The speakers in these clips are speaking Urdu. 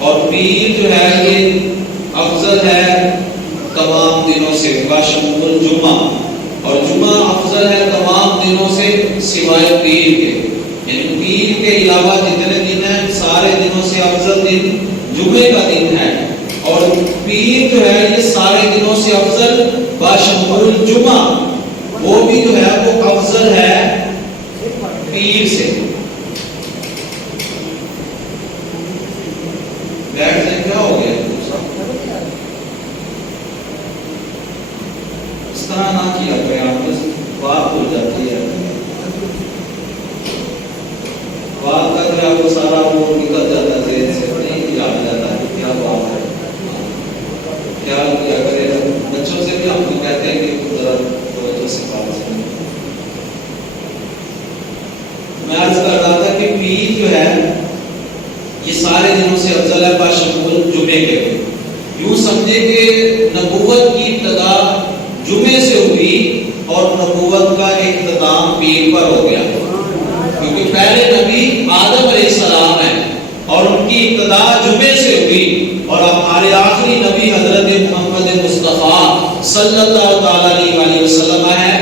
اور اور پیر جو ہے یہ افضل ہے تمام دنوں سے بشمول جمعہ، اور جمعہ افضل ہے تمام دنوں سے سوائے پیر کے، یعنی پیر کے علاوہ جتنے دن ہیں سارے دنوں سے افضل دن جمعے کا دن ہے، اور پیر جو ہے یہ سارے دنوں سے افضل بشمول جمعہ، وہ بھی جو ہے وہ افضل ہے پیر سے۔ بیٹھ سے کیا ہو گیا؟ اس طرح نہ کیا کریں، آپ بات ہو جاتی ہے، بات کر کے آپ کو سارا وہ نکل جاتا ہے ذہن سے، نہیں یاد جاتا ہے کیا بات ہے، کیا کیا کرے۔ بچوں سے بھی ہم کو کہتے ہیں کہ ذرا توجہ سے بات سنیں۔ میں عرض کر رہا تھا کہ پیر جو ہے یہ سارے دنوں سے افضل ہے بشمول جمعے کے۔ یوں سمجھے کہ نبوت کی ابتدا جمعے سے ہوئی اور نبوت کا اختتام پیر پر ہو گیا، کیونکہ پہلے نبی آدم علیہ السلام ہے اور ان کی ابتدا جمعے سے ہوئی، اور ہمارے آخری نبی حضرت محمد مصطفیٰ صلی اللہ تعالی علیہ وسلم ہے،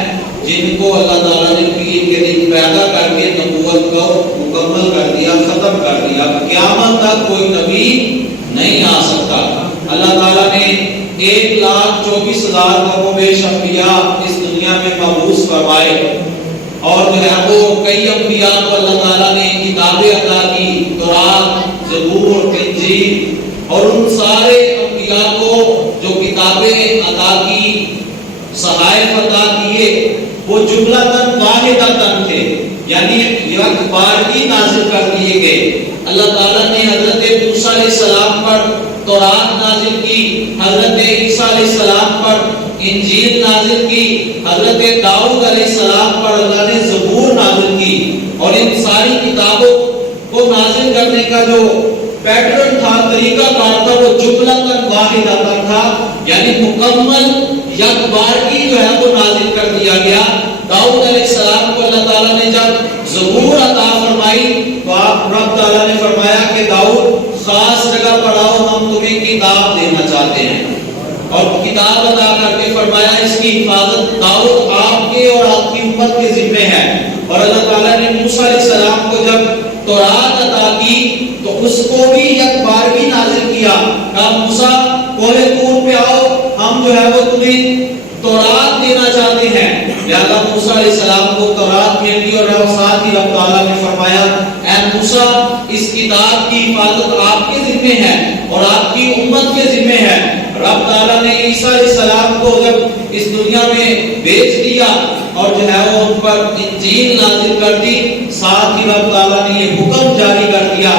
جن کو اللہ تعالیٰ نے پیر کے دن پیدا کر کے نبوت کو مکمل کر دیا، ختم کر دیا۔ قیامت تک کوئی نبی نہیں آ سکتا۔ اللہ تعالیٰ نے 1,24,000 کم و بیش انبیاء اس دنیا میں مبعوث فرمائے، اور جو ہے وہ کئی انبیاء کو اللہ تعالیٰ نے کتابیں عطا کی، تورات، زبور، انجیل، اور ان سارے انبیاء کو جو کتابیں عطا کی، صحائف عطا کیے، وہ جملتاً واحدتاً تھے، یعنی یک بارگی نازل کر دیے گئے۔ اللہ تعالیٰ نے حضرت موسیٰ علیہ السلام پر تورات نازل کی، حضرت عیسیٰ علیہ السلام پر انجیل نازل کی، حضرت داؤد علیہ السلام پر اللہ نے زبور نازل کی، اور ان ساری کتابوں کو نازل کرنے کا جو پیٹرن تھا، طریقہ کار تھا، وہ جملتاً واحدتاً تھا، یعنی مکمل یک بارگی جو ہے وہ نازل کر دیا گیا۔ داؤد علیہ السلام کو اللہ تعالیٰ نے جب زبور عطا فرمائی تو آپ رب تعالیٰ نے فرمایا کہ داؤد خاص جگہ پر آؤ، ہم تمہیں کتاب دینا چاہتے ہیں، اور کتاب عطا کر کے فرمایا اس کی حفاظت داؤد آپ کے اور آپ کی امت کے ذمہ ہے۔ اور اللہ تعالیٰ نے موسیٰ علیہ السلام کو جب تورات عطا کی تو اس کو بھی یک بارگی نازل کیا، کہا موسیٰ کوہ طور پہ آؤ، ہم جو ہے وہ تمہیں تورات دینا چاہتے ہیں۔ لہذا موسیٰ علیہ السلام کو تورات مل گئی، اور ساتھ ہی رب تعالیٰ نے فرمایا اے موسیٰ اس کتاب کی حفاظت آپ کے ذمہ ہے اور آپ کی امت کے ذمہ ہے۔ رب تعالیٰ نے عیسیٰ علیہ السلام کو جب اس دنیا میں بھیج دیا اور جو ہے وہ ان پر انجیل نازل کر دی، ساتھ ہی رب تعالیٰ نے یہ حکم جاری کر دیا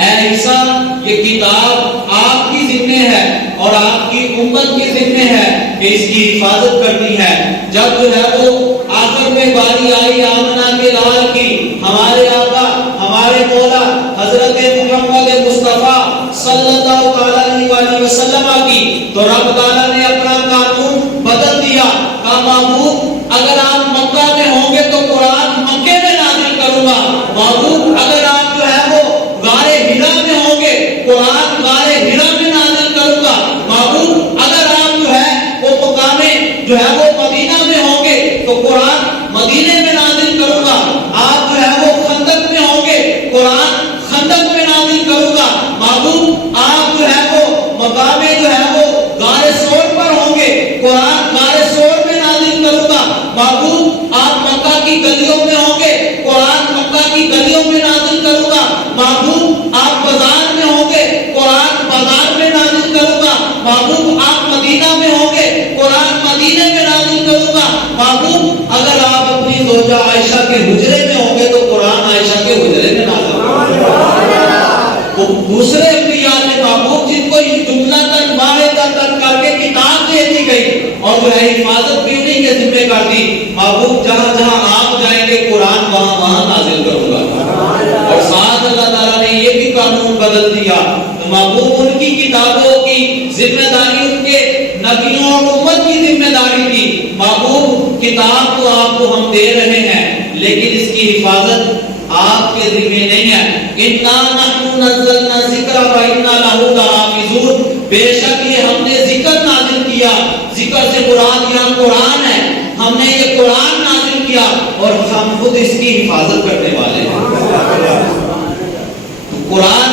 اے عیسیٰ یہ کتاب آپ کی ذمہ ہے اور آپ کی امت کی ذمہ ہے کہ اس کی حفاظت کرنی ہے۔ جب جو ہے وہ آخر میں باری آئی آمنہ کے لال کی، ہمارے آقا ہمارے مولا حضرت محمد مصطفیٰ صلی اللہ علیہ وسلم کی، تو رب تعالیٰ نے اپنا قانون بدل دیا، کہا محبوب اگر آپ مکہ میں ہوں گے تو قرآن مکے میں نازل کروں گا، محبوب اگر آپ جو ہے وہ غار ہرا میں ہوں گے قرآن غار ہرا میں نازل کروں گا، محبوب اگر آپ جو ہے وہ مقام جو ہے وہ مدینہ میں ہوں گے تو قرآن مدینے میں نازل کروں گا، آپ جو ہے وہ خندق میں ہوں گے قرآن خندق میں نازل کروں گا، محبوب آپ جو ہے وہ مقام جو ہے وہ غار سور پر ہوں گے قرآن غار سور میں نازل کروں گا، محبوب آپ مکہ کی گلیوں میں ہوں گے قرآن مکہ کی گلیوں میں نازل کروں گا، محبوب آپ بازار میں ہوں گے قرآن بازار میں نازل کروں گا، محبوب آپ مدینہ میں ہوں گے قرآن مدینے میں نازل کروں گا، محبوب اگر آپ اپنی زوجہ عائشہ کے حجرے میں ہوں گے تو قرآن عائشہ کے حجرے میں نازل کروں گا۔ وہ دوسرے انبیاء نے محبوب جن کو جملتاً واحدتاً کر کے کتاب دے دی گئی اور جو ہے حفاظت بھی انہیں کے ذمہ کر دی، محبوب جہاں جہاں آپ جائیں گے قرآن وہاں وہاں نازل کروں گا۔ اور ساتھ اللہ تعالیٰ نے یہ بھی قانون بدل دیا، تو محبوب ان کی کتابوں کی ذمہ داری ان کے نبیوں اور امت کی ذمہ داری تھی، محبوب کتاب تو آپ کو ہم دے رہے ہیں لیکن اس کی حفاظت آپ کے ذمہ نہیں ہے، اِنَّا نَحْنُ نَزَّلْنَا الذِّكْرَ وَإِنَّا لَهُ ہم خود اس کی حفاظت کرنے والے ہیں۔ تو قرآن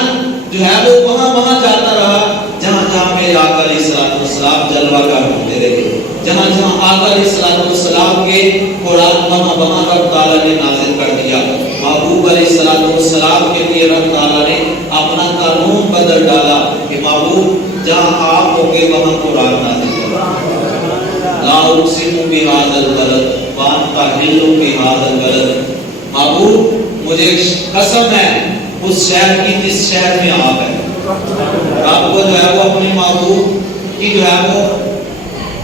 جو ہے وہ وہاں وہاں جاتا رہا جہاں جہاں میرے آقا علیہ السلام جلوہ گر ہوتے رہے، جہاں جہاں آقا علیہ السلام کے قرآن وہاں وہاں رب تعالیٰ نے نازل کر دیا۔ محبوب علیہ السلام کے لیے رب تعالیٰ نے اپنا قانون بدل ڈالا کہ محبوب جہاں آپ ہوگے وہاں قرآن نازل کرو۔ لا اقسم بہذا البلد وانت حل بہذا البلد، محبوب مجھے قسم ہے اس شہر کی جس شہر میں آپ ہیں۔ رب کو جو ہے وہ اپنے محبوب کی جو ہے وہ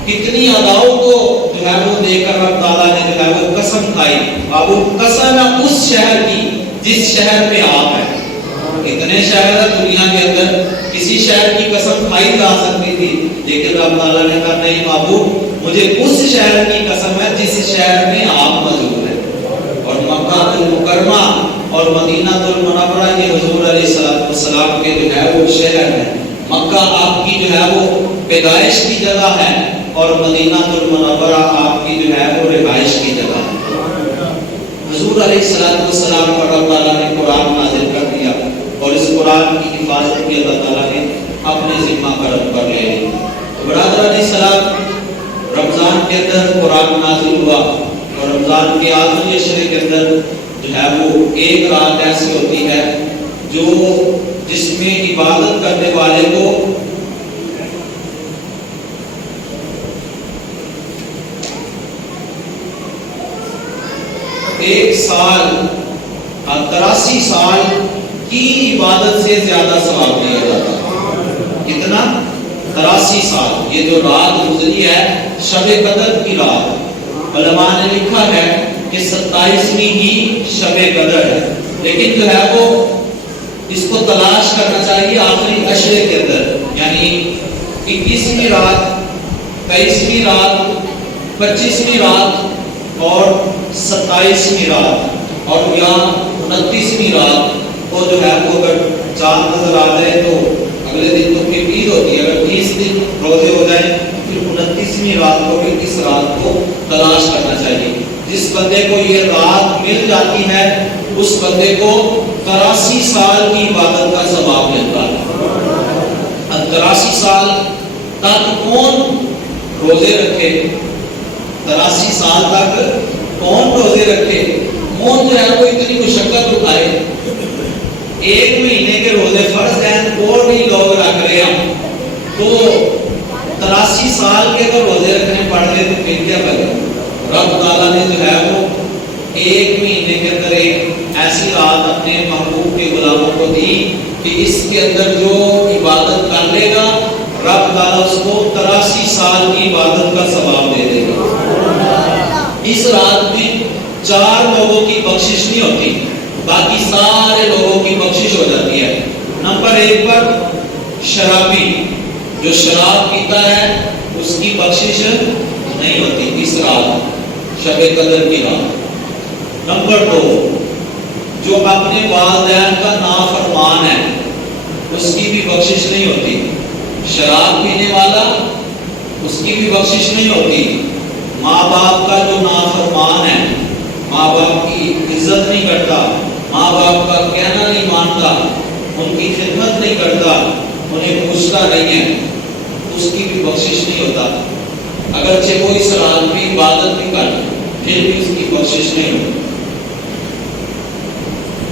کتنی اداؤں کو جو ہے وہ دے کر رب تعالیٰ نے جو ہے وہ قسم کھائی، محبوب قسم ہے اس شہر کی جس شہر میں آپ ہیں۔ اتنے شہر ہیں دنیا کے اندر، کسی شہر کی قسم کھائی جا سکتی تھی، لیکن رب تعالیٰ نے کہا نہیں محبوب مجھے اس شہر کی قسم ہے جس شہر میں آپ موجود ہیں۔ اور مکہ المکرمہ اور مدینہ المنورہ یہ حضور علیہ السلام کے جو ہے وہ شہر ہے۔ مکہ آپ کی جو ہے وہ پیدائش کی جگہ ہے اور مدینہ المنورہ آپ کی جو ہے وہ رہائش کی جگہ ہے۔ حضور علیہ السلام پر اللہ تعالیٰ نے قرآن نازل کر دیا اور اس قرآن کی حفاظت کی اللہ تعالیٰ نے اپنے ذمہ کرم پر لے لی۔ برادران السلام، رمضان کے اندر قرآن نازل ہوا اور رمضان کے آخری عشرے کے اندر جو ہے وہ ایک رات ایسی ہوتی ہے جو جس میں عبادت کرنے والے کو ایک سال 83 سال کی عبادت سے زیادہ ثواب دیا جاتا ہے۔ کتنا؟ 83 سال۔ یہ جو رات گزری ہے شب قدر کی رات، علماء نے لکھا ہے کہ 27ویں ہی شب قدر ہے، لیکن جو ہے وہ اس کو تلاش کرنا چاہیے آخری عشرے کے اندر، یعنی 21ویں رات، 23ویں رات، 25ویں رات اور 27ویں رات اور یا 29ویں رات کو جو ہے وہ اگر چاند نظر آ جائے تو اگلے دن تو پھر عید ہوتی ہے، اگر 30 دن روزے ہو جائیں پھر 29ویں رات کو پھر اس رات کو تلاش کرنا چاہیے۔ جس بندے کو یہ رات مل جاتی ہے اس بندے کو 83 سال کی عبادت کا ثواب ملتا ہے۔ 83 سال تک کون روزے رکھے؟ 83 سال تک کون روزے رکھے؟ کون جو ہے وہ اتنی مشقت اٹھائے؟ ایک مہینے کے روزے فرض ہیں اور نہیں لوگ رکھ رہے ہیں، تو 83 سال کے اگر روزے رکھنے پڑ گئے تو پھر کیا کرے؟ رب تعالیٰ نے جو ہے وہ ایک مہینے کے اندر ایک ایسی رات اپنے محبوب کے غلاموں کو دی کہ اس کے اندر جو عبادت کر لے گا رب تعالیٰ اس کو 83 سال کی عبادت کا ثواب دے دے گا۔ اس رات میں 4 لوگوں کی بخشش نہیں ہوتی، باقی سارے لوگوں کی بخشش ہو جاتی ہے۔ نمبر 1 پر شرابی، جو شراب پیتا ہے اس کی بخشش نہیں ہوتی اس رات شب قدر کی رات۔ نمبر 2 جو اپنے والدین کا نافرمان ہے اس کی بھی بخشش نہیں ہوتی۔ شراب پینے والا اس کی بھی بخشش نہیں ہوتی۔ ماں باپ کا جو نافرمان ہے، ماں باپ کی عزت نہیں کرتا، ماں باپ کا کہنا نہیں مانتا، ان کی خدمت نہیں کرتا، انہیں پوچھتا نہیں ہے، اس کی بھی بخشش نہیں ہوتا۔ اگرچہ وہ اس رات میں عبادت بھی کر پھر بھی اس کی بخشش نہیں ہوتی۔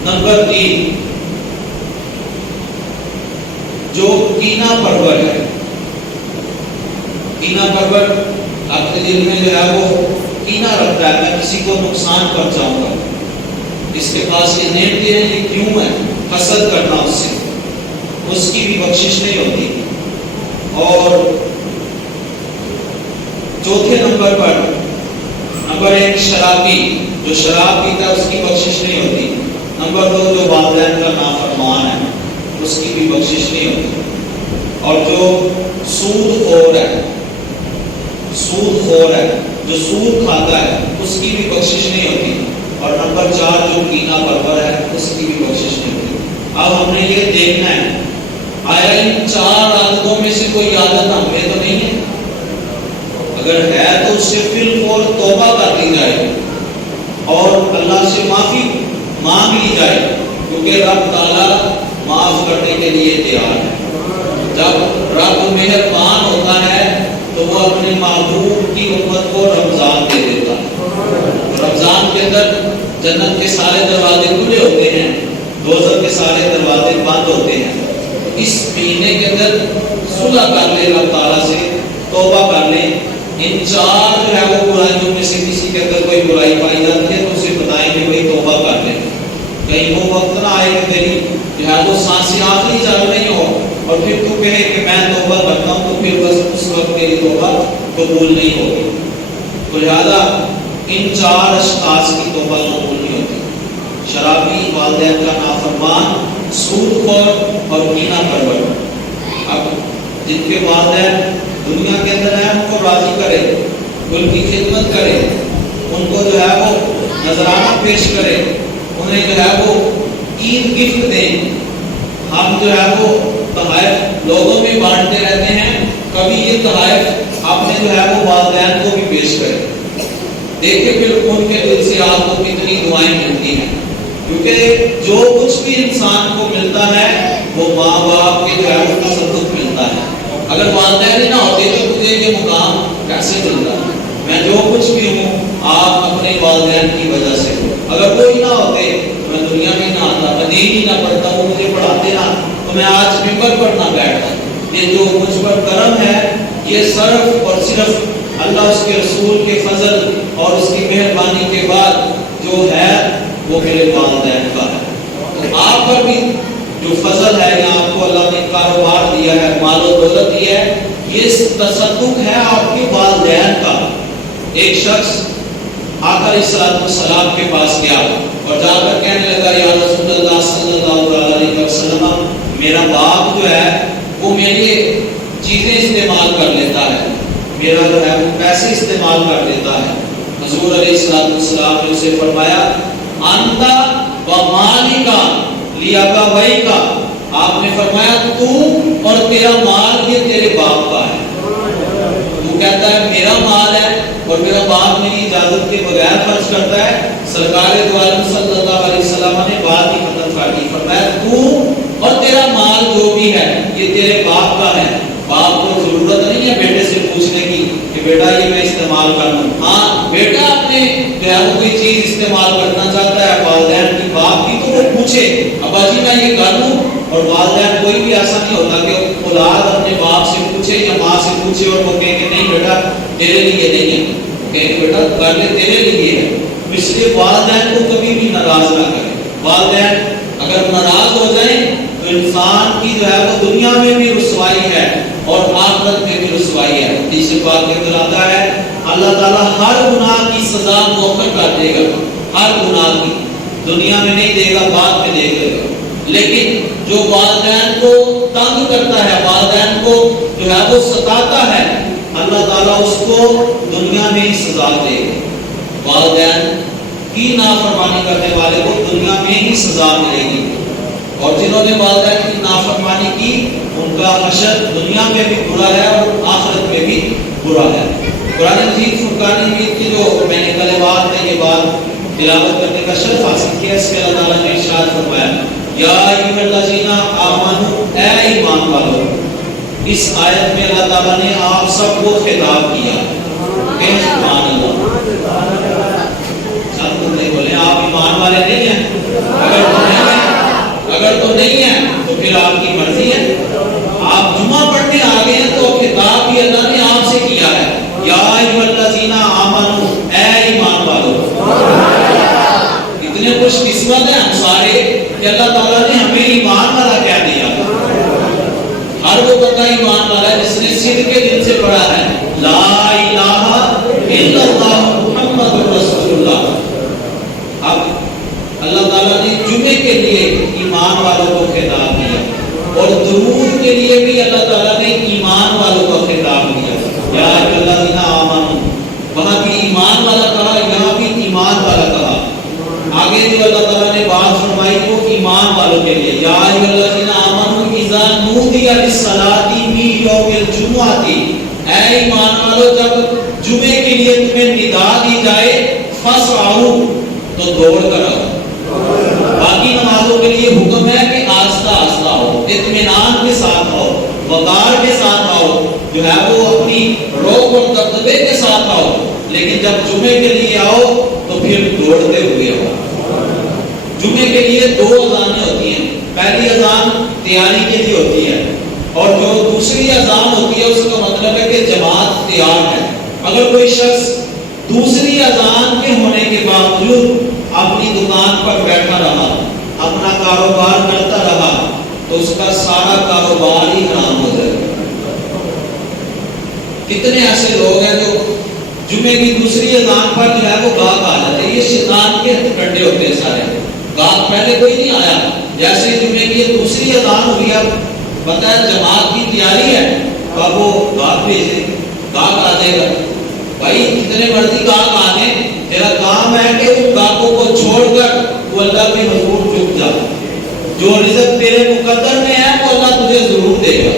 نمبر 3 جو کینہ پرور ہے، کینہ پرور اپنے دل میں جو ہے وہ کینہ رکھتا ہے میں کسی کو نقصان پہنچاؤں گا، اس کے پاس یہ نعمتیں ہیں یہ کیوں ہے، حسد کرنا اس سے، اس کی بھی بخشش نہیں ہوتی۔ اور چوتھے نمبر پر نمبر 1 شرابی، جو شراب پیتا ہے اس کی بخشش نہیں ہوتی۔ نمبر 2 جو والدین کا نافرمان ہے اس کی بھی بخشش نہیں ہوتی۔ اور جو سود خور ہے، سود خور ہے جو سود کھاتا ہے اس کی بھی بخشش نہیں ہوتی۔ اور نمبر 4 جو کینہ پرور ہے اس کی بھی بخشش نہیں ہوتی۔ اب ہم نے یہ دیکھنا ہے آیا ان 4 عادتوں میں سے کوئی عادت ہم میں تو نہیں ہے، اگر ہے تو اس سے فی الفور توبہ کر دی جائے اور اللہ معافی مانگ لی جائے، کیونکہ رب تعالیٰ معاف کرنے کے لیے تیار ہے۔ جب رب مہربان ہوتا ہے تو وہ اپنے محبوب کی امت کو رمضان دے دیتا ہے۔ رمضان کے اندر جنت کے سارے دروازے کھلے ہوتے ہیں، دوزخ کے سارے دروازے بند ہوتے ہیں۔ اس مہینے کے اندر صلح کر لیں رب تعالیٰ سے، توبہ کر لیں۔ ان چار جو ہے وہ برائیوں میں سے کسی کے اندر کوئی برائی پائی جاتی ہے تو اسے بتائیں کہ بھائی توبہ کر لیں۔ کہیں وہ وقت نہ آئے کہ تیری جو ہے وہ سانسیں آخری چل رہی ہو اور پھر تو کہے کہ میں توبہ کرتا ہوں، تو پھر بس اس وقت تیری توبہ قبول نہیں ہوگی۔ تو لہٰذا ان چار اشخاص کی توبہ قبول نہیں ہوتی: شرابی، والدین کا نافرمان، سود خور اور کینہ پرور۔ اب جن کے والدین دنیا کے اندر ہے ان کو راضی کرے، ان کی خدمت کرے، ان کو جو ہے وہ نذرانہ پیش کرے، انہیں جو ہے وہ عید گفٹ دیں۔ ہم جو ہے وہ تحائف لوگوں میں بانٹتے رہتے ہیں، کبھی یہ تحائف اپنے جو ہے وہ والدین کو بھی پیش کریں۔ دیکھیں پھر ان کے دل سے آپ کو کتنی دعائیں ملتی ہیں، کیونکہ جو کچھ بھی انسان کو ملتا ہے وہ ماں باپ کے جو ہے وہ تصدق ملتا ہے۔ اگر والدین ہی نہ ہوتے تو تجھے یہ مقام کیسے ملتا؟ میں جو کچھ بھی ہوں آپ اپنے والدین کی وجہ سے ہو۔ اگر کوئی نہ ہوتے تو میں دنیا میں نہ آتا، میں دین ہی نہ پڑھتا، وہ مجھے پڑھاتے نہ تو میں آج ممبر پر نہ بیٹھتا۔ یہ جو مجھ پر کرم ہے یہ صرف اور صرف اللہ اس کے رسول کے فضل اور اس کی مہربانی کے بعد جو ہے وہ میرے والدین کا ہے۔ تو آپ پر بھی جو فضل ہے یا آپ کو اللہ نے کاروبار دیا ہے، مال و دولت دی ہے، یہ تصدق ہے آپ کے والدین کا۔ ایک شخص آقا علیہ الصلوۃ والسلام کے پاس گیا اور جا کر کہنے لگا یا رسول اللہ صلی اللہ علیہ وسلم، میرا باپ جو ہے وہ میری چیزیں استعمال کر لیتا ہے، میرا جو ہے وہ پیسے استعمال کر لیتا ہے۔ حضور علیہ الصلوۃ والسلام نے اسے فرمایا انتا و مالکا لیابویک، آپ نے فرمایا تو اور تیرا مال یہ تیرے باپ کا ہے۔ وہ کہتا ہے میرا مال ہے اور میرا باپ میری اجازت کے بغیر خرچ کرتا ہے۔ سرکار دو عالم صلی اللہ علیہ وسلم نے بات ہی ختم کر دی، فرمایا تو اور تیرا مال جو بھی ہے یہ تیرے باپ کا ہے۔ باپ کو ضرورت نہیں ہے بیٹے سے پوچھنے کی کہ بیٹا یہ میں استعمال کر لوں۔ ہاں بیٹا اپنے جو ہے وہ کوئی چیز استعمال کرنا چاہتا ہے والدین کی باپ کی تو وہ پوچھے ابا جی میں یہ کر لوں۔ اور والدین کوئی بھی ایسا نہیں ہوتا کہ اولاد اپنے باپ سے پوچھے یا ماں سے پوچھے اور وہ کہے کہ نہیں بیٹا تیرے لیے نہیں ہے، کہے کہ بیٹا کر لے تیرے لیے ہے۔ اس لیے والدین کو کبھی بھی ناراض نہ کریں۔ والدین اگر ناراض ہو جائیں تو انسان کی جو ہے وہ دنیا میں بھی رسوائی ہے اور آخرت میں بھی رسوائی ہے۔ حدیث پاک کے اندر آتا ہے اللہ تعالیٰ ہر گناہ کی سزا مؤخر کر دے گا، ہر گناہ کی دنیا میں نہیں دے گا، بعد میں دے گا۔ لیکن جو والدین کو تنگ کرتا ہے، والدین کو جو ہے وہ ستاتا ہے، اللہ تعالیٰ اس کو دنیا میں ہی سزا دے گا۔ والدین کی نافرمانی کرنے والے کو دنیا میں ہی سزا ملے گی، اور جنہوں نے والدین کی نافرمانی کی ان کا حشر دنیا میں بھی برا ہے اور آخرت میں بھی برا ہے۔ قرآن مجید فرقان حمید کی جو میں نے کلمات میں یہ بات تلاوت کرنے کا شرف حاصل کیا، اس کے اللہ تعالیٰ نے ارشاد فرمایا یا ایھا الذین آمنوا، اے ایمان والو۔ اس آیت میں اللہ تعالیٰ نے آپ سب کو خطاب کیا کہ سبحان اللہ، سب کو نہیں بولے آپ ایمان والے نہیں ہیں، اگر تو نہیں ہے تو پھر آپ کی مرضی ہے۔ آپ جمعہ پڑھنے آ گئے ہیں تو خطاب بھی اللہ نے آپ سے کیا ہے، یا ایھا الذین آمنوا، اے ایمان والو۔ اتنے خوش قسمت ہیں ہم سارے کہ اللہ تعالیٰ نے ہمیں ایمان والا کہہ دیا۔ ہر وہ بندہ ایمان والا ہے جس نے صدق کے دل سے پڑھا ہے لا الہ الا اللہ محمد رسول اللہ۔ اب اللہ تعالیٰ نے جمعے کے لیے ایمان والوں کو خطاب دیا اور درود کے لیے بھی اللہ تعالیٰ نے ایمان والوں کو خطاب دیا، یا ایھا الذین آمنوا۔ وہاں بھی ایمان والا کہا، یہاں بھی ایمان والا کہا۔ آگے جو اللہ تعالیٰ نے بات فرمائی وہ ایمان والوں کے لیے، یا ایھا الذین آمنوا اذا نودی للصلاۃ من یوم الجمعۃ، اے ایمان والو جب جمعے کے لیے تمہیں ندا دی جائے فاسعوا، تو دوڑ کر آؤ. باقی نمازوں کے لیے حکم ہے کہ آہستہ آہستہ آؤ، اطمینان کے ساتھ آؤ، وقار کے ساتھ آؤ، جو ہے وہ اپنی روک اور دبدبے کے ساتھ آؤ. لیکن جب جمعے کے لیے آؤ تو پھر دوڑتے ہوئے آؤ. جمعے کے لیے 2 اذانیں ہوتی ہیں. پہلی اذان تیاری کے لیے ہوتی ہے، اور جو دوسری اذان ہوتی ہے اس کا مطلب ہے کہ جماعت تیار ہے. اگر کوئی شخص دوسری اذان کے ہونے کے باوجود اپنی دکان پر بیٹھا رہا، اپنا کاروبار کرتا رہا، تو اس کا سارا کاروبار ہی حرام ہو جائے گا. کتنے ایسے لوگ ہیں جو جمعے کی دوسری اذان پر جو ہے وہ گاہک آ جاتے ہیں. یہ شیطان کے ہتھکڑے ہوتے ہیں سارے. گاہک پہلے کوئی نہیں آیا، جیسے جمعے کی دوسری اذان ہوئی، اب پتہ ہے جماعت کی تیاری ہے، اب وہ گاہک بھیج دیں، گاہک آ جائے گا. بھائی جتنے مرضی گاہک آ جائیں، تیرا کام ہے کہ ان گاہکوں کو چھوڑ کر وہ اللہ کے حضور جھک جا. جو رزق تیرے مقدر میں ہے وہ اللہ تجھے ضرور دے گا.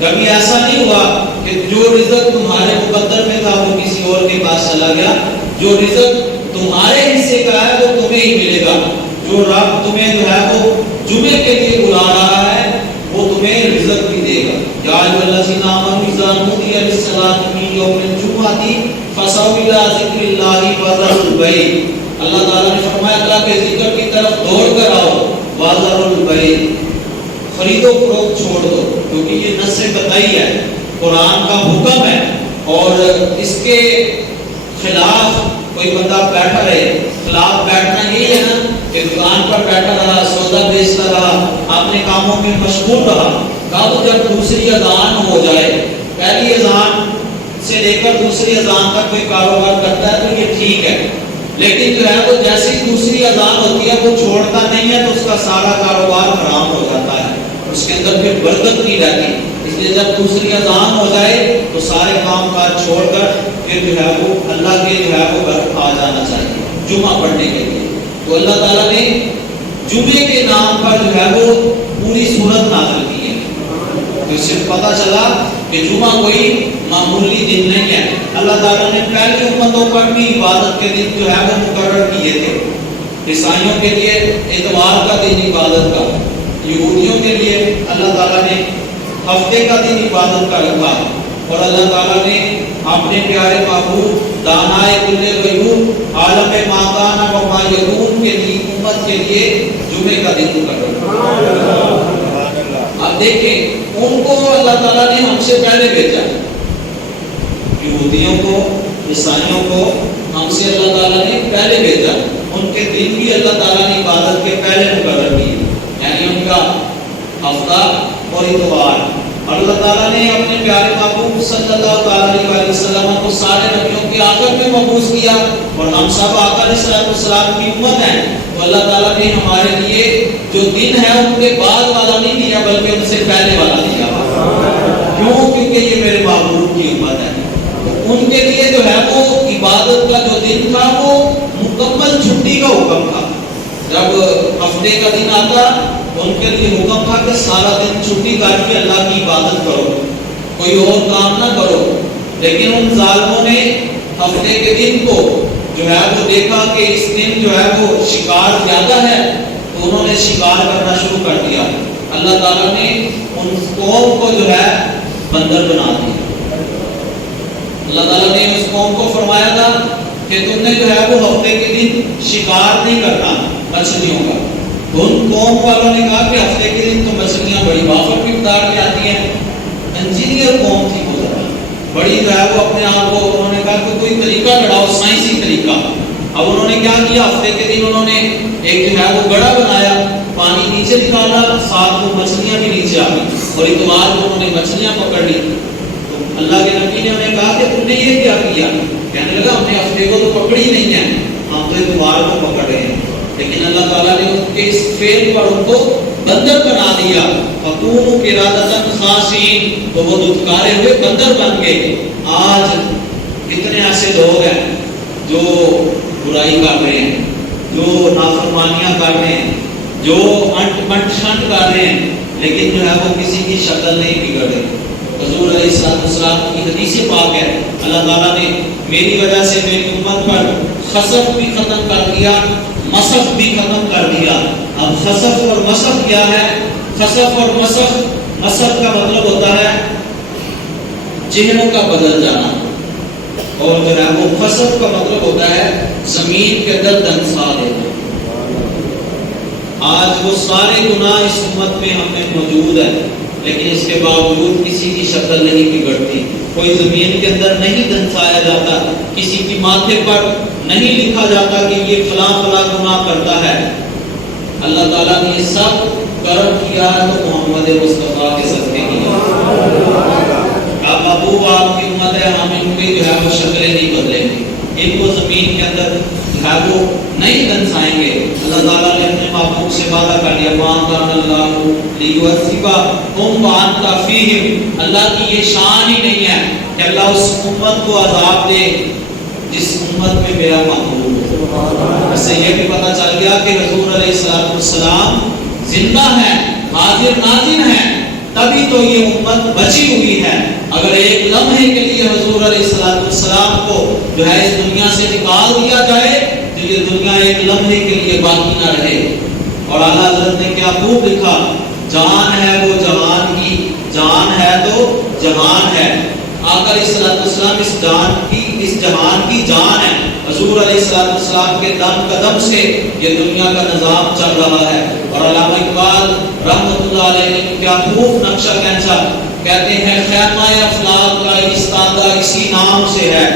کبھی ایسا نہیں ہوا کہ جو رزق تمہارے مقدر میں تھا وہ کسی اور کے پاس چلا گیا. جو رزق تمہارے حصے کا ہے وہ تمہیں ہی ملے گا. جو رب تمہیں جو ہے وہ جمعے کے لیے بلا رہا ہے وہ تمہیں رزق بھی دے گا. یا ایھا الذین آمنوا اذا نودی للصلاۃ من یوم الجمعۃ فاسعوا الی ذکر اللہ وذروا البیع. اللہ تعالیٰ نے فرمایا اللہ کے ذکر کی طرف دوڑ کر آؤ. وذروا البیع، خرید و فروخت چھوڑ دو، کیونکہ یہ نص قطعی ہے، قرآن کا حکم ہے. اور اس کے خلاف کوئی بندہ بیٹھا رہے، خلاف بیٹھنا یہ ہے نا کہ دکان پر بیٹھا رہا، سودا بیچتا رہا، اپنے کاموں میں مشغول رہا. کہا تو جب دوسری اذان ہو جائے، پہلی اذان سے لے کر دوسری اذان تک کوئی کاروبار کرتا ہے تو یہ ٹھیک ہے، لیکن جو ہے وہ جیسے ہی دوسری اذان ہوتی ہے وہ چھوڑتا نہیں ہے تو اس کا سارا کاروبار حرام ہو جاتا ہے، اس کے اندر پھر برکت نہیں رہتی. اس لیے جب دوسری اذان ہو جائے تو سارے کام کاج چھوڑ کر پھر جو ہے وہ اللہ کے جو ہے وہ گھر آ جانا چاہیے جمعہ پڑھنے کے لیے. تو اللہ تعالیٰ نے جمعے کے نام پر جو ہے وہ پوری سورت نازل کی ہے. تو اس سے پتہ چلا کہ جمعہ کوئی معمولی دن نہیں ہے. اللہ تعالیٰ نے پہلی امتوں پر بھی عبادت کے دن جو ہے وہ مقرر کیے تھے. عیسائیوں کے لیے اتوار کا دن عبادت کا، یہودیوں کے لیے اللہ تعالیٰ نے ہفتے کا دن عبادت کا رکھا. اور اللہ تعالیٰ نے اپنے پیارے محبوب دانائے کل غیوب عالم ما کان و ما یکون کے لیے امت کے لیے جمعے کا دن مقرر کیا. اب دیکھیں ان کو اللہ تعالیٰ نے ہم سے پہلے بھیجا، یہودیوں کو عیسائیوں کو ہم سے اللہ تعالیٰ نے پہلے بھیجا. ان کے دن بھی اللہ تعالیٰ نے عبادت کے پہلے مقرر کیے، یعنی ان کا ہفتہ اور اتوار. اور اللہ تعالیٰ نے اپنے پیارے محبوب صلی اللہ علیہ وسلم کو سارے نبیوں کے آخر میں مبعوث کیا، اور ہم سب آقا علیہ السلام کی امت ہیں. تو اللہ تعالیٰ نے ہمارے لیے جو دن ہے ان کے بعد والا نہیں دیا بلکہ ان سے پہلے والا دیا. کیوں؟ کیونکہ یہ میرے محبوب کی امت ہے. ان کے لیے جو ہے وہ عبادت کا جو دن تھا وہ مکمل چھٹی کا حکم تھا. جب ہفتے کا دن آتا ان کے لیے حکم تھا کہ سارا دن چھٹی کر کے اللہ کی عبادت کرو، کوئی اور کام نہ کرو. لیکن ان ظالموں نے ہفتے کے دن کو جو ہے وہ دیکھا کہ اس دن جو ہے وہ شکار زیادہ ہے، تو انہوں نے شکار کرنا شروع کر دیا. اللہ تعالیٰ نے ان قوم کو جو ہے بندر بنا دیا. اللہ تعالیٰ نے اس قوم کو فرمایا تھا کہ تم نے جو ہے وہ ہفتے کے دن شکار نہیں کرنا مچھلیوں کا. تو ان قوم والوں نے کہا کہ ہفتے کے دن تو مچھلیاں بڑی وافر کی مقدار میں آتی ہیں. انجینئر قوم تھی وہ ذرا بڑی جو ہے وہ اپنے آپ کو انہوں نے کہا کہ کوئی طریقہ لڑاؤ، سائنسی طریقہ. اب انہوں نے کیا کیا، ہفتے کے دن انہوں نے ایک جو ہے وہ گڑھا بنایا، پانی نیچے نکالا، ساتھ وہ مچھلیاں بھی نیچے آ گئی، اور اتوار کو انہوں نے مچھلیاں پکڑ لی. تو اللہ کے نبی نے انہیں کہا کہ تم نے یہ کیا کیا؟ کہنے لگا ہم نے ہفتے کو تو پکڑی نہیں ہے، ہم تو اتوار کو پکڑ رہے ہیں. لیکن اللہ تعالیٰ نے ان کے اس فعل پر ان کو بندر بنا دیا. فَكُونُوا قِرَادَةً خَاسِئِينَ، تو وہ دھتکارے ہوئے بندر بن گئے. آج کتنے ایسے لوگ ہیں جو برائی کر رہے ہیں، جو نافرمانیاں کر رہے ہیں، جو انٹ منٹ شنٹ کر رہے ہیں، لیکن جو ہے وہ کسی کی شکل نہیں بگڑ رہے. حضور علیہ السلام کی حدیث پاک ہے، اللہ تعالیٰ نے میری وجہ سے میری امت پر خسف بھی ختم کر دیا، مسخ بھی ختم کر دیا۔ اب خسف اور مسخ کیا ہے؟ خسف اور مسخ، مسخ کا مطلب ہوتا ہے چہروں کا بدل جانا، اور جو ہے وہ خسف کا مطلب ہوتا ہے زمین کے اندر دنسا دینا۔ آج وہ سارے گناہ اس امت میں ہم میں موجود ہے، لیکن اس کے باوجود کسی کی شکل نہیں بگڑتی، کوئی زمین کے اندر نہیں دنسایا جاتا، کسی کی ماتھے پر نہیں لکھا جاتا کہ یہ فلاں فلاں گناہ کرتا ہے۔ اللہ تعالیٰ نے یہ سب کرم کیا ہے تو محمد مصطفیٰ کے صدقے کیا۔ اب ابو آپ کی امت ہے، ہم ان کی جو ہے وہ شکلیں نہیں بدلیں گے، ان کو زمین کے اندر جو ہے وہ نہیں دنسائیں گے۔ اللہ تعالیٰ نے اپنے محبوب سے وعدہ کر دیا، مَا كَانَ اللَّهُ لِيُعَذِّبَهُمْ وَأَنْتَ فِيهِمْ۔ اللہ کی یہ شان ہی نہیں ہے کہ اللہ اس امت کو عذاب دے جس امت میں میرا محبوب ہو۔ اس سے یہ بھی پتہ چل گیا کہ حضور علیہ السلام زندہ ہے، حاضر ناظر ہے، تبھی تو یہ امت بچی ہوئی ہے۔ اگر ایک لمحے کے لیے حضور علیہ السلام کو جو ہے اس دنیا سے نکال دیا جائے تو یہ دنیا ایک لمحے کے لیے باقی نہ رہے۔ اور اعلیٰ حضرت نے کیا خوب لکھا، جان ہے وہ جہان کی، جان ہے تو جہان ہے۔ آقا علیہ السلام اس جہان کی جان ہے۔ حضور علیہ السلام کے دم قدم سے یہ دنیا کا نظام چل رہا ہے۔ اور علامہ اقبال رحمۃ اللہ علیہ نے کیا خوب نقشہ کھینچا، کہتے ہیں خیمہ افلاک کا استادہ اسی نام سے ہے،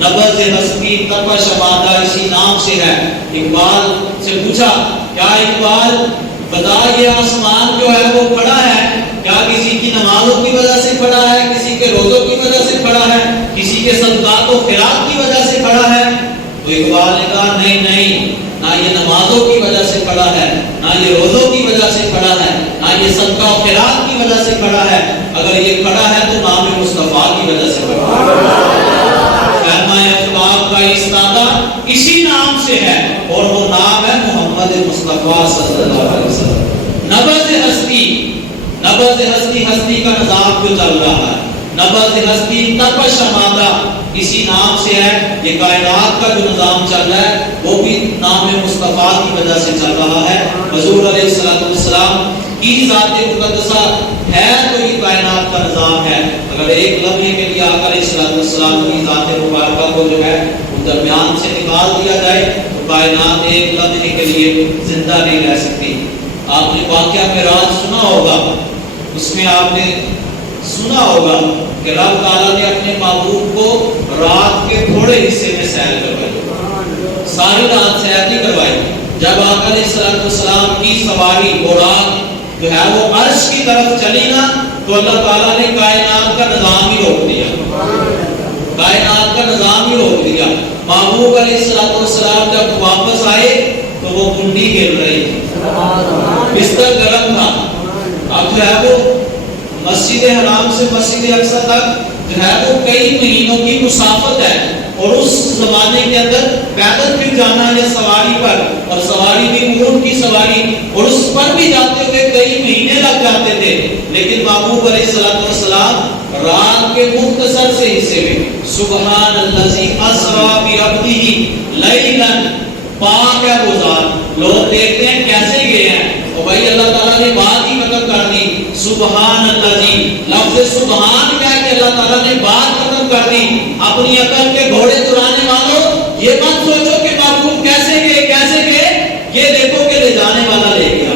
نبض ہستی تپش آبادہ اسی نام سے ہے۔ اقبال سے پوچھا، کیا اقبال بتا یہ آسمان جو ہے وہ کھڑا ہے، کیا کسی کی نمازوں کی وجہ سے کھڑا ہے، کسی کے روزوں کی وجہ سے کھڑا ہے، کسی کے صدقات و خیرات کی وجہ سے کھڑا ہے؟ تو اقبال نے کہا نہیں نہیں، نہ یہ نمازوں کی وجہ سے کھڑا ہے، نہ یہ روزوں کی وجہ سے کھڑا ہے، نہ یہ صدقہ و خیرات کی وجہ سے کھڑا ہے، اگر یہ کھڑا ہے تو نام مصطفیٰ کی وجہ سے کھڑا ہے۔ خیمہ افلاک کا استادہ اسی نام سے ہے، اور وہ نام ہے محمد مصطفیٰ صلی اللہ علیہ وسلم۔ نبض ہستی، نبض ہستی، ہستی کا نظام جو چل رہا ہے، نبض ہستی تپش آمادہ اسی نام سے ہے۔ یہ کائنات کا جو نظام چل رہا ہے وہ بھی نام مصطفیٰ کی وجہ سے چل رہا ہے۔ حضور علیہ السلام کی ذات مقدسہ ہے تو یہ کائنات کا نظام ہے۔ اگر ایک لمحے کے لیے آقا علیہ السلام کی ذات مبارکہ کو جو ہے وہ درمیان سے نکال دیا جائے تو کائنات ایک لمحے کے لیے زندہ نہیں رہ سکتی۔ آپ نے واقعہ معراج سنا ہوگا، اس میں آپ نے سنا ہوگا کہ رب تعالیٰ نے اپنے محبوب کو رات کے تھوڑے حصے میں سیر کروائی، ساری رات سیر نہیں کروائی۔ جب آقا علیہ السلام کی سواری براق جو ہے وہ عرش کی طرف چلی نا تو اللہ تعالیٰ نے کائنات کا نظام ہی روک دیا، کائنات کا نظام ہی روک دیا۔ محبوب علیہ السلام جب واپس آئے تو وہ کنڈی گر رہی تھی، بستر گرم تھا۔ اب جو ہے وہ مسجد حرام سے مسجد اقصی تک جو ہے وہ کئی مہینوں کی مسافت ہے، اور اس زمانے کے اندر پیدل بھی جانا یا سواری پر، اور سواری بھی اونٹ کی سواری، اور اس پر بھی جاتے ہوئے کئی مہینے لگ جاتے تھے۔ لیکن محبوب علیہ السلام رات کے مختصر سے حصے میں سبحان الذی اسری بعبدہ لیلا، پاک ہے وہ ذات۔ لوگ دیکھتے ہیں کیسے گئے ہیں، اور بھائی اللہ تعالیٰ نے بات ہی ختم کر دی، سبحان الذی، لفظ سبحان کیا کہ اللہ تعالیٰ نے بات ختم کر دی۔ اپنی عقل کے گھوڑے چرانے والوں یہ مت سوچو کہ محبوب کیسے گئے، یہ دیکھو کہ لے جانے والا لے گیا۔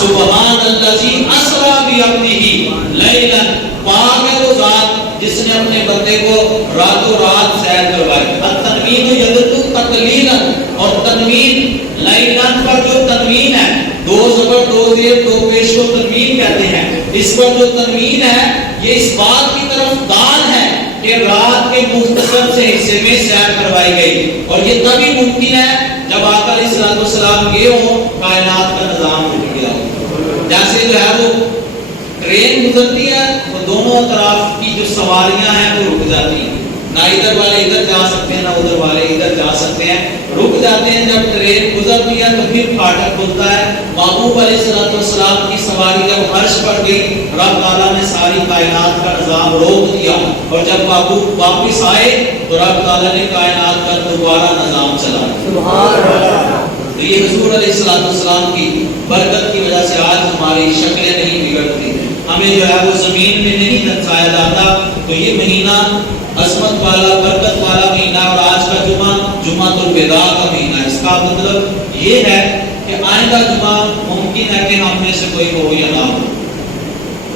سبحان الذی اسری بعبدہ لیلا، پاک ہے وہ ذات جس نے اپنے بندے کو راتوں رات سیر کروائی۔ التنوین یدل تقلیلا، اور تنوین لیلن پر جو تنوین ہے، دو زبر دو زیر دو پیش کو تنوین کہتے ہیں، اس پر جو تنوین ہے یہ اس بات کی طرف دال ہے کہ رات کے مختصر سے حصے میں سیر کروائی گئی، اور یہ تبھی ممکن ہے جب آقا علیہ السلام گئے ہوں، کائنات کا نظام اٹھ گیا ہو۔ جیسے جو ہے وہ ٹرین گزرتی ہے تو دونوں طرف کی جو سواریاں ہیں وہ رک جاتی ہیں، نہ ادھر والے ادھر جا سکتے ہیں نہ ادھر والے ادھر جا سکتے ہیں، رک جاتے ہیں۔ جب ٹرین گزرتی ہے تو پھر پھاٹک کھلتا ہے۔ محبوب علیہ السلام کی سواری جب عرش پر گئی، رب تعالیٰ نے ساری کائنات کا نظام روک دیا۔ اور جب واپس آئے تو رب تعالیٰ نے کائنات کا دوبارہ نظام چلایا۔ تو یہ حضور علیہ السلام کی برکت کی وجہ سے آج ہماری شکلیں نہیں بگڑتی، ہمیں جو ہے وہ زمین میں نہیں دھنسایا جاتا۔ تو یہ مہینہ عظمت والا، برکت والا مہینہ، اور آج کا جمعہ الوداع کا مہینہ، اس کا مطلب یہ ہے کہ آئندہ جمعہ ممکن ہے کہ ہم میں سے کوئی ہو یا نہ ہو۔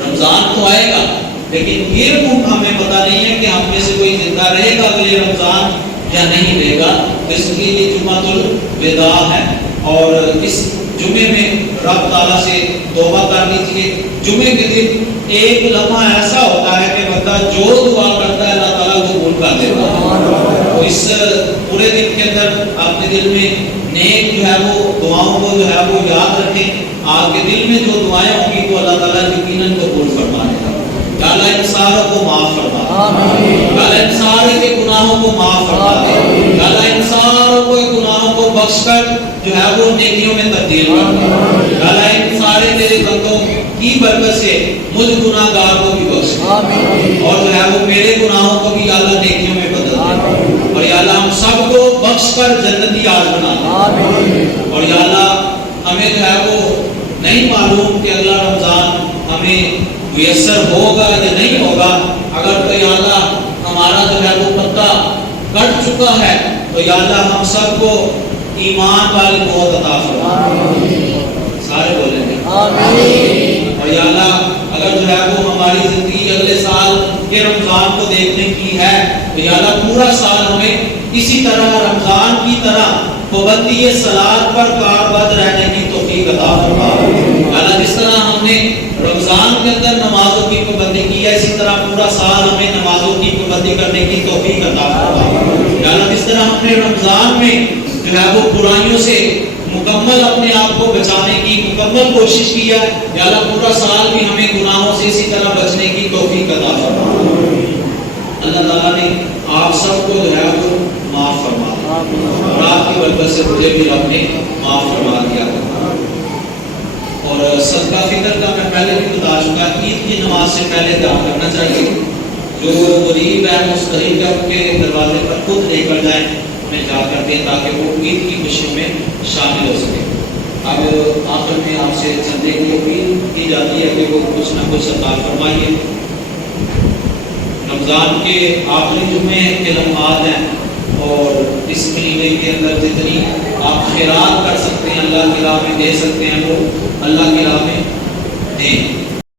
رمضان تو آئے گا لیکن پھر ہمیں پتہ نہیں ہے کہ ہم میں سے کوئی زندہ رہے گا اگلے رمضان یا نہیں رہے گا۔ اس لیے یہ جمعہ الوداع ہے، اور اس جمعے میں رب تعالیٰ سے توبہ کر لیجیے۔ جمعے کے دن ایک لمحہ ایسا ہوتا ہے کہ بندہ جو دعا کرتا ہے اللہ تعالیٰ قبول کر دیتا ہے۔ تو اس پورے دن کے اندر اپنے دل میں نیک جو ہے وہ دعاؤں کو جو ہے وہ یاد رکھیں۔ آپ کے دل میں جو دعائیں ہوں گی وہ اللہ تعالیٰ یقیناً قبول فرمائے گا۔ اللہ ان ساروں کو معاف فرما دے، اللہ ان سارے کے گناہوں کو معاف فرما دے، اللہ ان ساروں کو گناہوں کو بخش کر جو ہے وہ نیکیوں میں تبدیل کر دے۔ اللہ ان سارے تیرے بندوں کی برکت سے مجھ گناہگار کو بھی بخش دے، اور جو ہے وہ میرے گناہوں کو بھی اللہ نیکیوں میں بدل دے، اور یا اللہ ہم سب کو بخش کر جنتی آج بنا دے۔ اور یا اللہ ہمیں جو ہے وہ نہیں معلوم کہ اگلا رمضان ہمیں میسر ہوگا یا نہیں ہوگا، اگر تو یا اللہ ہمارا جو ہے وہ پتہ کٹ چکا ہے تو یا اللہ ہم سب کو ایمان والی موت عطا فرما، سارے بولیں گے آمین۔ اور یا اللہ اگر جو ہے وہ ہماری زندگی اگلے سال کے رمضان کو دیکھنے کی ہے تو یا اللہ پورا سال ہمیں اسی طرح رمضان کی طرح پابندی صلاۃ پر کاربند رہنے کی توفیق عطا فرما۔ یا اللہ جس طرح ہم نے رمضان کے اندر نمازوں کی پابندی کی ہے اسی طرح پورا سال ہمیں نمازوں کی پابندی کرنے کی توفیق عطا فرما۔ یا اللہ جس طرح ہم نے رمضان میں جو ہے وہ برائیوں سے مکمل اپنے آپ کو بچانے کی مکمل کوشش کی ہے، یا اللہ پورا سال بھی ہمیں گناہوں سے اسی طرح بچنے کی توفیق عطا فرما۔ اللہ تعالیٰ نے آپ سب کو جو ہے وہ معاف فرما دیا، اور آپ کی برکت سے مجھے بھی رب نے معاف فرما دیا۔ اور صدقہ فطر کا میں پہلے بھی بتا چکا، عید کی نماز سے پہلے دعا کرنا چاہیے۔ جو غریب ہے مستحق ہے ان کے دروازے پر خود لے کر جائیں، میں جا کر دیں تاکہ وہ عید کی خوشیوں میں شامل ہو سکے۔ اب آخر میں آپ سے چندے کی اپیل کی جاتی ہے کہ وہ کچھ نہ کچھ عطا فرمائیے۔ رمضان کے آخری جمعے کے لمحات ہیں، اور اس مہینے کے اندر جتنی آپ خیرات کر سکتے ہیں اللہ کی راہ میں دے سکتے ہیں وہ اللہ کی راہ میں دیں۔